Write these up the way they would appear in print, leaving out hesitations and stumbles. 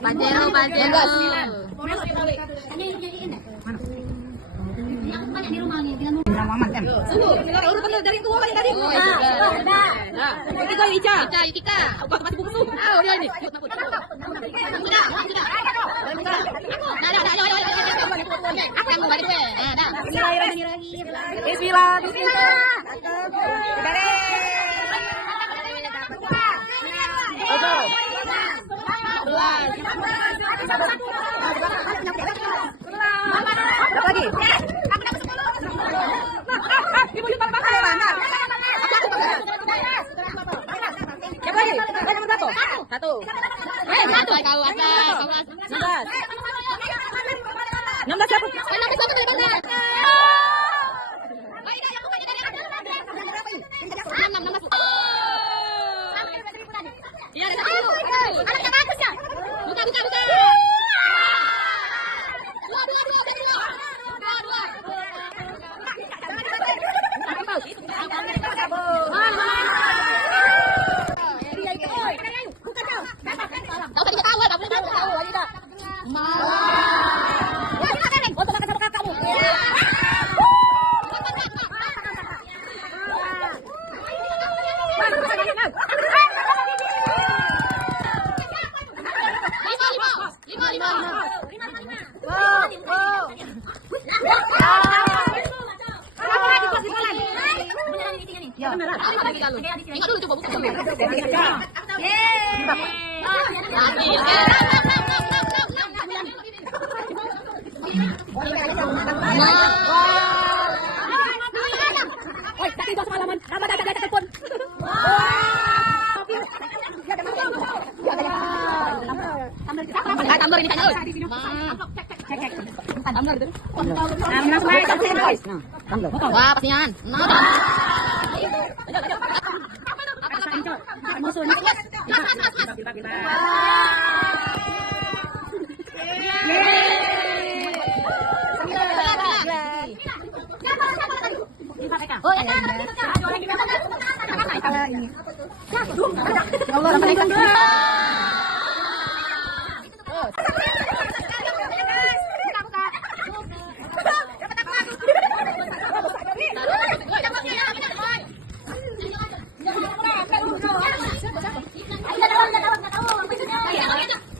Pajero, Pajero. Banyak di rumahnya, bilang Muhammad kan. Urutan dari tua paling tadi. Nah, Ica, Ica. Ica. Aku masih bungsu. Ah, udah ini. Sudah. Ayo. Balik gue. Nah, dah. Bismillah. Berapa lagi? Ibu lupa makan ya, Bang. Siapa lagi? Nomor berapa? Satu. Kau apa? 16 siapa? Iya, ada satu. anaknya bagus ya. Buka. Tambah ini kan. Tambah gitu. Wah, pasian.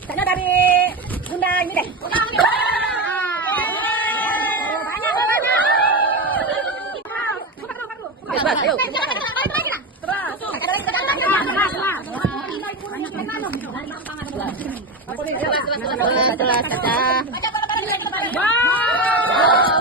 Kayaknya dari Bunda ini deh. Ayo. Wow.